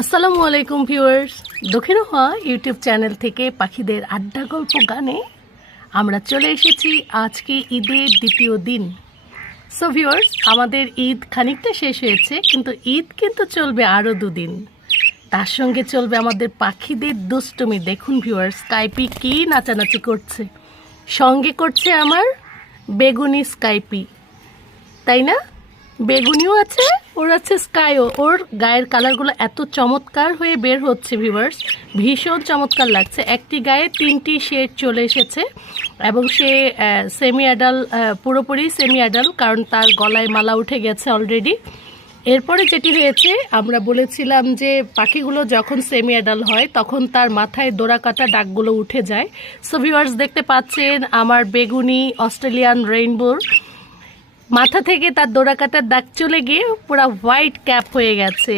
আসসালামু আলাইকুম ভিউয়ার্স, দক্ষিণ হওয়া ইউটিউব চ্যানেল থেকে পাখিদের আড্ডা গল্প গানে আমরা চলে এসেছি আজকে ঈদের দ্বিতীয় দিন। সো ভিউয়ার্স, আমাদের ঈদ খানিকটা শেষ হয়েছে, কিন্তু ঈদ কিন্তু চলবে আরও দুদিন। তার সঙ্গে চলবে আমাদের পাখিদের দুষ্টুমি। দেখুন ভিউয়ার্স, স্কাইপি কি নাচানাচি করছে, সঙ্গে করছে আমার বেগুনি স্কাইপি, তাই না? বেগুনিও আছে, ওর আছে স্কাইও। ওর গায়ের কালারগুলো এত চমৎকার হয়ে বের হচ্ছে ভিউয়ার্স, ভীষণ চমৎকার লাগছে। একটি গায়ে তিনটি শেড চলে এসেছে এবং সে সেমি অ্যাডাল, পুরোপুরি সেমি অ্যাডাল, কারণ তার গলায় মালা উঠে গেছে অলরেডি। এরপরে যেটি হয়েছে, আমরা বলেছিলাম যে পাখিগুলো যখন সেমি অ্যাডাল হয় তখন তার মাথায় ডোরা কাটা দাগগুলো উঠে যায়। সো ভিউয়ার্স, দেখতে পাচ্ছেন আমার বেগুনি অস্ট্রেলিয়ান রেইনবোর মাথা থেকে তার ডোরা কাটার দাগ চলে গিয়ে পুরো হোয়াইট ক্যাপ হয়ে গেছে।